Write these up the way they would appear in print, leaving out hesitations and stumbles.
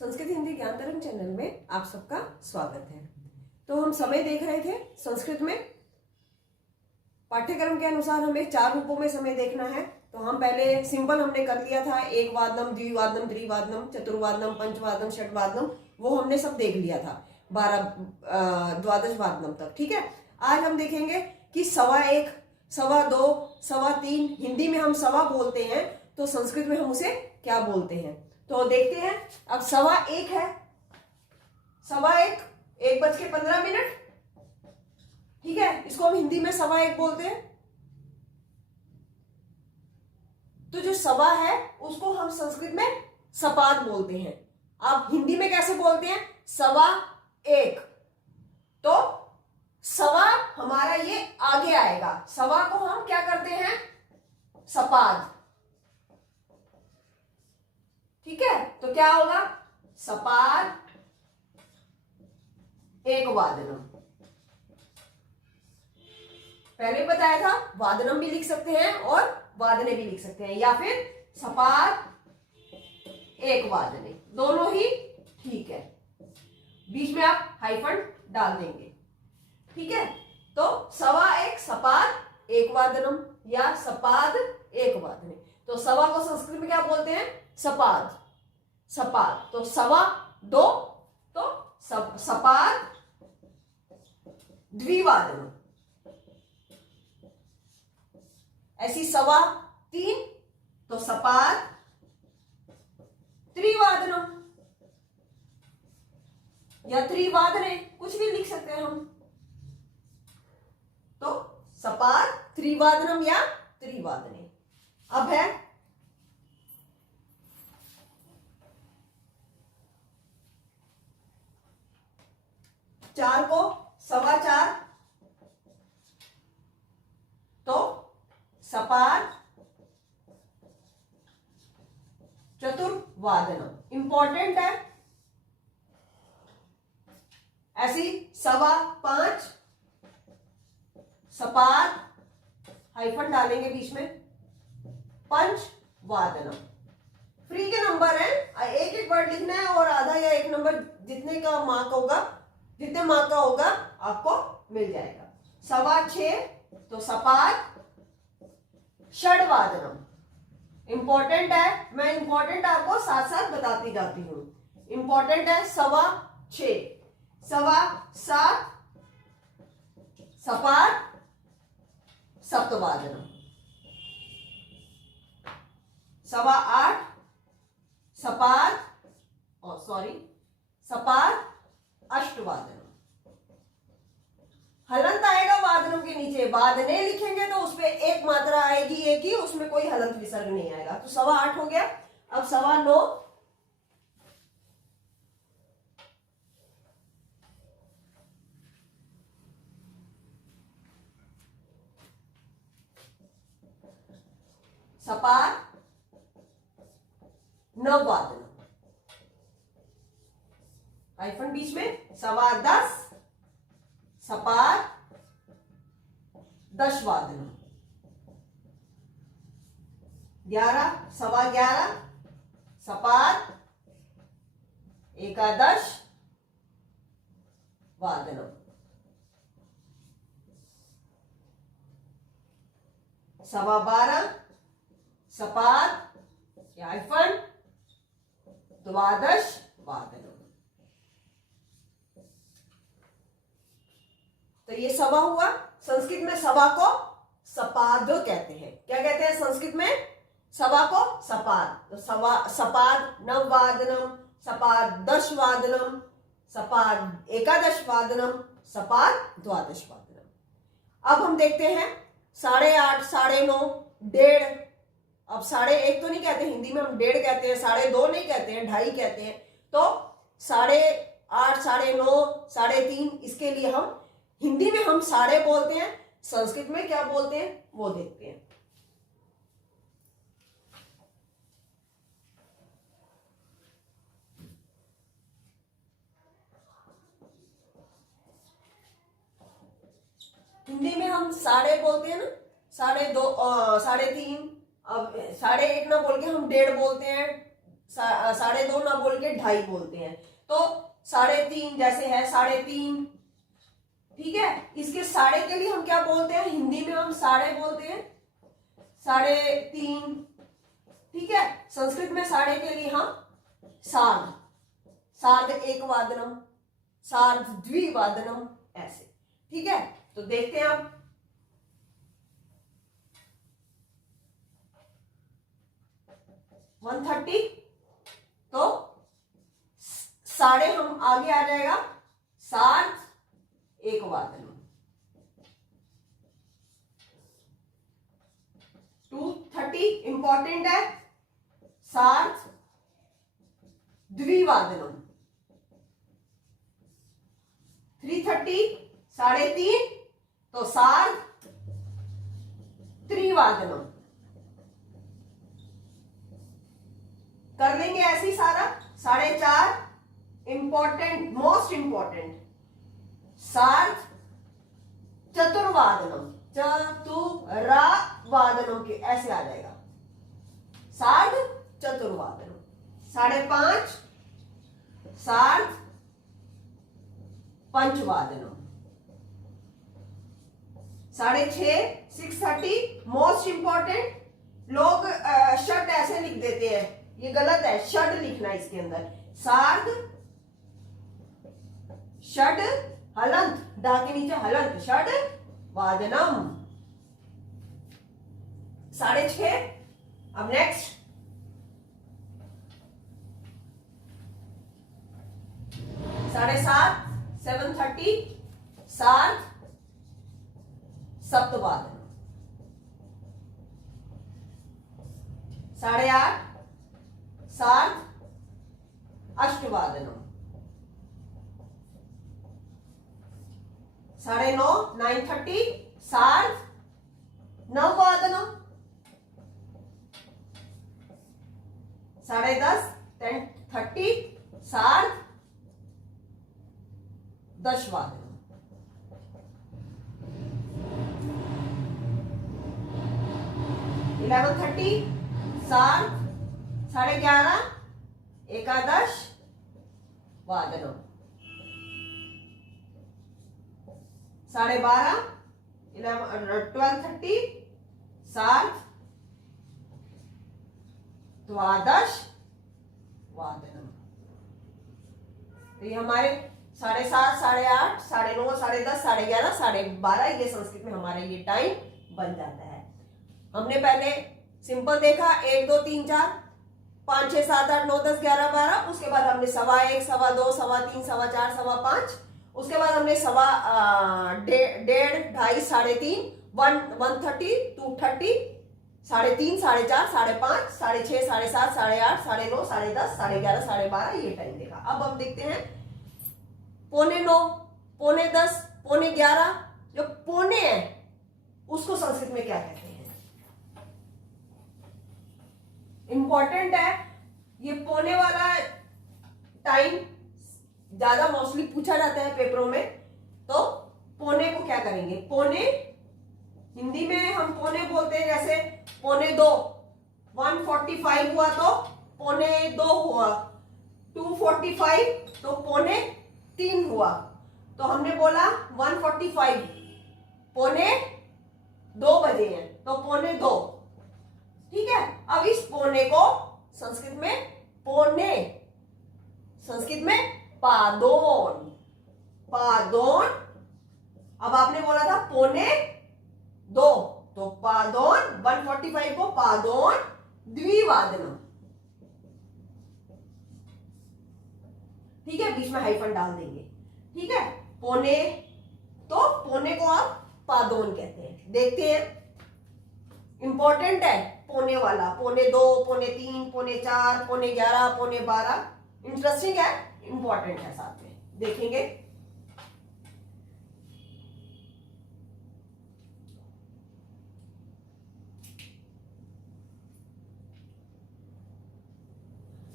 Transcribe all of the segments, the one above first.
संस्कृत हिंदी ज्ञान तरंग चैनल में आप सबका स्वागत है। तो हम समय देख रहे थे संस्कृत में। पाठ्यक्रम के अनुसार हमें 4 रूपों में समय देखना है। तो हम पहले सिंपल हमने कर लिया था, एक वादनम, द्विवादनम, त्रिवादनम, चतुर्वादनम, पंचवादनम, षटवादनम, वो हमने सब देख लिया था 12 वादनम तक। ठीक है, आज हम देखेंगे कि 1.25, 2.25, 3.25 हिंदी में हम सवा बोलते हैं, तो संस्कृत में हम उसे क्या बोलते हैं। तो देखते हैं। अब 1.25 है, 1.25, 1:15। ठीक है, इसको हम हिंदी में 1.25 बोलते हैं। तो जो सवा है उसको हम संस्कृत में सपाद बोलते हैं। आप हिंदी में कैसे बोलते हैं? 1.25। तो सवा हमारा ये आगे आएगा, सवा को हम क्या करते हैं? सपाद। ठीक है, तो क्या होगा? सपाद 1 वादनम। पहले बताया था वादनम भी लिख सकते हैं और वादने भी लिख सकते हैं, या फिर सपाद 1 वादने, दोनों ही ठीक है। बीच में आप हाइफन डाल देंगे। ठीक है, तो 1.25 सपाद 1 वादनम या सपाद 1 वादने। तो सवा को संस्कृत में क्या बोलते हैं? सपाद। सपाद तो 2.25, तो सपाद द्विवादनम। ऐसी 3.25, तो सपाद त्रिवादनम या त्रिवादने, कुछ भी लिख सकते हैं हम। तो सपाद त्रिवादनम या त्रिवादने। अब है 4 को 4.25, तो सपाद चतुर्वादनम। इंपॉर्टेंट है। ऐसी 5.25 सपाद, हाइफन डालेंगे बीच में, पंचवादनम। फ्री के नंबर है, एक वर्ड लिखना है और आधा या 1 नंबर जितने का मार्क होगा, जितने मार्क का होगा आपको मिल जाएगा। 6.25, तो सपाद षडवादनम। इंपॉर्टेंट है, मैं इंपॉर्टेंट आपको साथ साथ बताती जाती हूं। इंपॉर्टेंट है 6.25, 7.25 सपाद सप्तवादनम। 8.25 सपाद, सपाद अष्टवादनम। हलंत आएगा वादनम के नीचे, वादने लिखेंगे तो उसपे एक मात्रा आएगी, एक ही, उसमें कोई हलंत विसर्ग नहीं आएगा। तो 8.25 हो गया। अब 9.25, सपाद नववादनम, हाइफन बीच में, 10.25 सपाद 10 वादनम। 11 सपाद 11 वादनम। 12.25 सपाद हाइफन 12 वादनम। तो ये सवा हुआ। संस्कृत में सवा को सपाद कहते हैं। क्या कहते हैं संस्कृत में? सवा को सपाद। तो सपाद 9 वादनम, सपाद 10 वादनम, सपाद 11 वादनम, सपाद 12 वादनम। अब हम देखते हैं 8.5, 9.5, 1.5। अब 1.5 तो नहीं कहते हिंदी में, हम 1.5 कहते हैं, 2.5 नहीं कहते हैं, 2.5 कहते हैं। तो 8.5, 9.5, 3.5, इसके लिए हम हिंदी में हम 1.5 बोलते हैं, संस्कृत में क्या बोलते हैं वो देखते हैं। हिंदी में हम 1.5 बोलते हैं ना, 2.5, 3.5। अब 1.5 ना बोल के हम 1.5 बोलते हैं, साढ़े दो ना बोल के ढाई बोलते हैं। तो साढ़े तीन जैसे है साढ़े तीन, ठीक है। इसके साढ़े के लिए हम क्या बोलते हैं, हिंदी में हम साढ़े बोलते हैं, साढ़े तीन, ठीक है। संस्कृत में साढ़े के लिए हम सार्ध, सार्ध एक वादनम, सार्ध द्विवादनम, ऐसे, ठीक है। तो देखते हैं आप 130, तो साढ़े हम आगे आ जाएगा सार्ध एक वादनम। 230 इंपॉर्टेंट है, सार्ध द्विवादनम। 330 साढ़े तीन, तो सार्ध त्रिवादनम। कर लेंगे ऐसे ही सारा। साढ़े चार इंपॉर्टेंट, मोस्ट इंपॉर्टेंट, सार्ध चतुर्वादनम, चतुरावादनम के ऐसे आ जाएगा, सार्ध चतुर्वादनम। साढ़े पांच सार्ध पंचवादनम। साढ़े छह 630 मोस्ट इंपॉर्टेंट, लोग षट ऐसे लिख देते हैं, ये गलत है, षड लिखना इसके अंदर, सार्ध षड हलंत, डा के नीचे हलंत, षड वादनम। साढ़े छह। अब नेक्स्ट साढ़े सात 730 सार्ध सप्तवादनम। साढ़े आठ सार्ध अष्टवादनम। साढ़े नौ 930 सार्ध नववादनम। साढ़े 10 1030 सार्ध दशवादनम। 1130 सार्ध साढ़े 11 एकादश वादनम। साढ़े 12 1230 सार्ध द्वादश वादनम। तो ये हमारे साढ़े सात, साढ़े आठ, साढ़े नौ, साढ़े 10, साढ़े 11, साढ़े 12, ये संस्कृत में हमारे ये टाइम बन जाता है। हमने पहले सिंपल देखा 1 2 3 4 5 6 7 8 9 10 11 12, उसके बाद हमने 1.25 1.25 3 4 5, उसके बाद हमने 1.5 2.5 साढ़े 3 130 230 साढ़े 3 साढ़े 4 साढ़े 5 साढ़े 6 साढ़े 7 साढ़े 8 साढ़े 9 साढ़े 10 साढ़े 11 साढ़े 12, ये टाइम देखा। अब हम देखते हैं 9:15 9:10 9:11, जो पौने है उसको संस्कृत में क्या कहते हैं? इंपॉर्टेंट है ये पौने वाला टाइम, ज्यादा मोस्टली पूछा जाता है पेपरों में। तो पौने को क्या करेंगे? पौने हिंदी में हम पौने बोलते हैं, जैसे 1:45 1:45 हुआ तो 1:45 हुआ, 2:45 तो 2:45 हुआ। तो हमने बोला 1:45 2:45 बजे हैं, तो 2:45, ठीक है। अब इस पौने को संस्कृत में पौने, संस्कृत में पादोन, पादोन। अब आपने बोला था 1:45, तो पादोन 1:45 को पादोन द्विवादनम, ठीक है, बीच में हाइफन डाल देंगे, ठीक है। पौने, तो पौने को आप पादोन कहते हैं। देखते हैं, इंपॉर्टेंट है पौने वाला, 2:45 3:45 4 11:15 12, इंटरेस्टिंग है, इंपॉर्टेंट है, साथ में देखेंगे।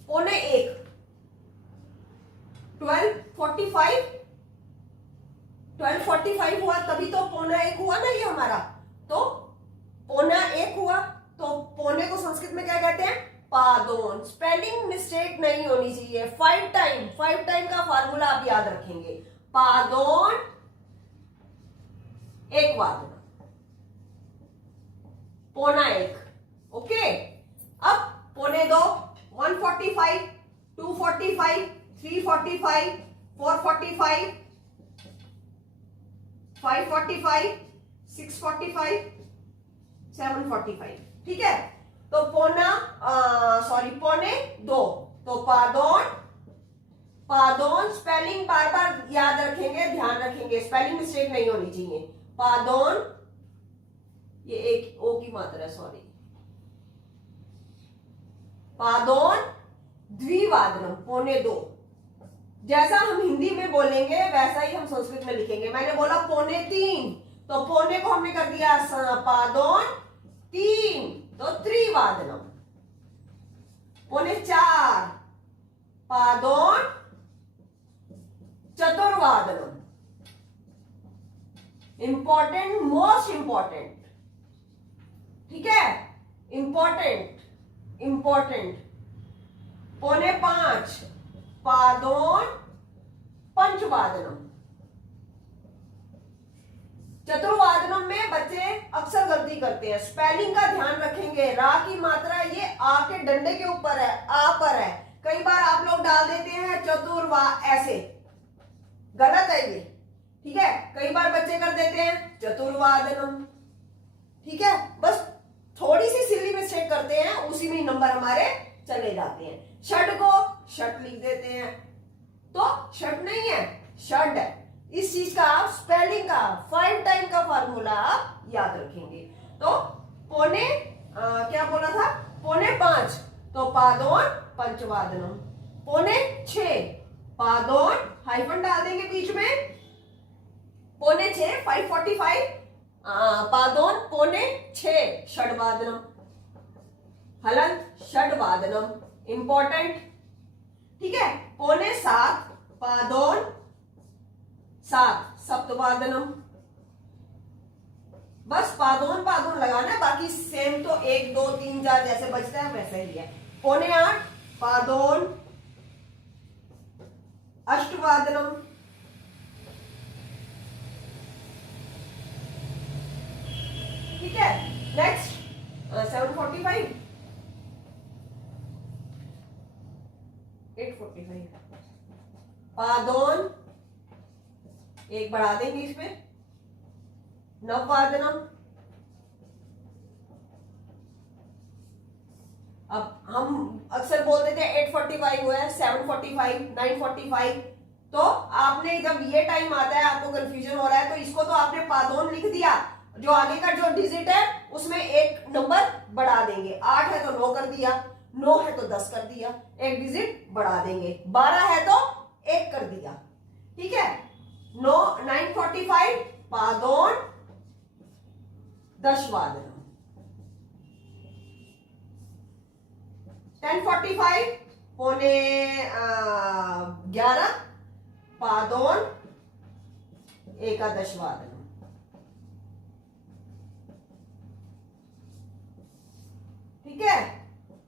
पौने 1 12:45 हुआ, तभी तो 1:15 हुआ ना ये हमारा। तो 1:15 हुआ, तो पौने को संस्कृत में क्या कहते हैं? पादोन, स्पेलिंग मिस्टेक नहीं होनी चाहिए। 5 टाइम का फार्मूला आप याद रखेंगे। पादोन एक वादन, पौना एक, ओके। अब पौने दो, 145, 245, 345, 445, 545, 645, 745, ठीक है। तो पौने दो, तो पादोन स्पेलिंग बार बार याद रखेंगे, ध्यान रखेंगे, स्पेलिंग मिस्टेक नहीं होनी चाहिए। पादोन, ये एक ओ की मात्रा है, सॉरी। पादोन द्विवादनम, पौने दो। जैसा हम हिंदी में बोलेंगे वैसा ही हम संस्कृत में लिखेंगे। मैंने बोला पौने तीन, तो पौने को हमने कर दिया पादोन तीन, तो त्रिवादनम। पौने चार, पादोन चतुर्वादनम। इंपॉर्टेंट, मोस्ट इंपॉर्टेंट, ठीक है, इंपॉर्टेंट। पौने पांच, पादोन पंचवादनम। चतुर्वादनम में बच्चे अक्सर गलती करते हैं, स्पेलिंग का ध्यान रखेंगे। रा की मात्रा ये आ के डंडे के ऊपर है, आ पर है। कई बार आप लोग डाल देते हैं चतुर्वा, ऐसे गलत है ये, ठीक है। कई बार बच्चे कर देते हैं चतुर्वादनम, ठीक है। बस थोड़ी सी सिली मिस्टेक करते हैं, उसी में नंबर हमारे चले जाते हैं। षड को षट लिख देते हैं, तो षट नहीं है, षड है। इस चीज का आप स्पेलिंग का 5 टाइम का फार्मूला आप याद रखेंगे। तो पौने क्या बोला था, पौने पांच, तो पादोन पंचवादनम। पौने छह, पादोन हाइफन डाल देंगे बीच में, पौने छह 545, पादोन पौने छह षडवादनम। हलंत षडवादनम, इंपॉर्टेंट, ठीक है। पौने सात, पादोन सात सप्तवादनम। बस पादोन लगाना है, बाकी सेम तो 1 2 3 4 जैसे बचता है वैसे ही है। पौने आठ, पादोन अष्टवादनम। ठीक है, नेक्स्ट 745, 845, पादोन एक बढ़ा देंगे इसमें, नववादनम। अब हम अक्सर बोलते थे 845 हुआ है, 745, 945, तो आपने जब ये टाइम आता है आपको कंफ्यूजन हो रहा है, तो इसको तो आपने पादोन लिख दिया, जो आगे का जो डिजिट है उसमें एक नंबर बढ़ा देंगे। 8 है तो 9 कर दिया, 9 है तो 10 कर दिया, एक डिजिट बढ़ा देंगे। 12 है तो 1 कर दिया, ठीक है। 945, पादोन दशवादनम। 1045, पौने 11, पादोन एकादशवादनम। ठीक है।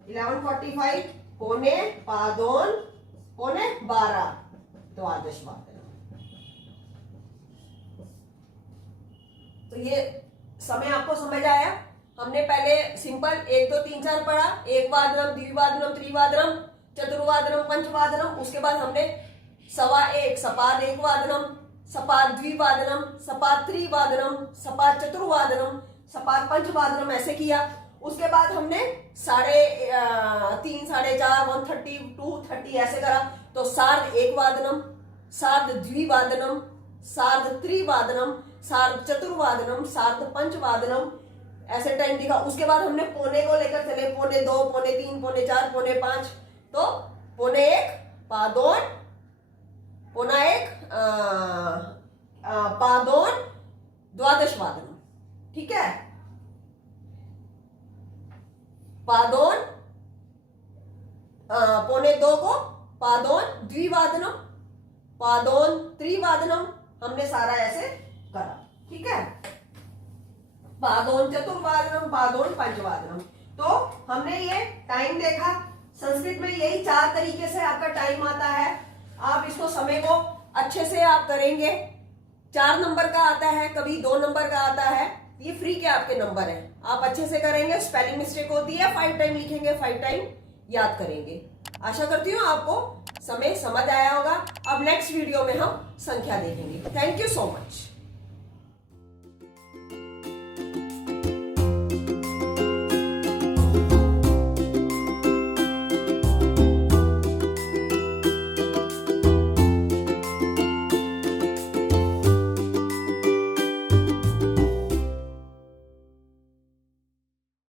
1145, पौने पादोन पौने 12 द्वादशवादनम। तो ये समय आपको समझ आया। हमने पहले सिंपल 1 2 3 4 पढ़ा, एक वादनम, द्विवादनम, त्रिवादनम, चतुर्वादनम, पंचवादनम। उसके बाद हमने सवा एक, सपाद एक वादनम, सपाद द्विवादनम, सपाद त्रिवादनम, सपाद चतुर्वादनम, सपाद पंचवादनम, ऐसे किया। उसके बाद हमने 3.5, 4.5, 130, 230 ऐसे करा। तो सार्ध एक वादनम, सार्ध द्विवादनम, सार्ध त्रिवादनम, सार्ध चतुर्वादनम, सार्ध पंचवादनम, ऐसे टाइम दिखा। उसके बाद हमने पौने को लेकर चले, पौने 2, पौने 3, पौने 4, पौने 5। तो पौने 1 पादोन, पौना 1 पादोन द्वादशवादनम। ठीक है, पादोन पौने 2 को पादोन द्विवादनम, पादोन त्रिवादनम, हमने सारा ऐसे करा। ठीक है, पादोन चतुर्वादनम, पादोन पंचवादनम। तो हमने ये टाइम देखा, संस्कृत में यही 4 तरीके से आपका टाइम आता है। आप इसको समय को अच्छे से आप करेंगे। 4 नंबर का आता है, कभी 2 नंबर का आता है, ये फ्री के आपके नंबर है। आप अच्छे से करेंगे, स्पेलिंग मिस्टेक होती है, 5 टाइम लिखेंगे, 5 टाइम याद करेंगे। आशा करती हूँ आपको समय समझ आया होगा। अब नेक्स्ट वीडियो में हम संख्या देखेंगे। Thank you so much.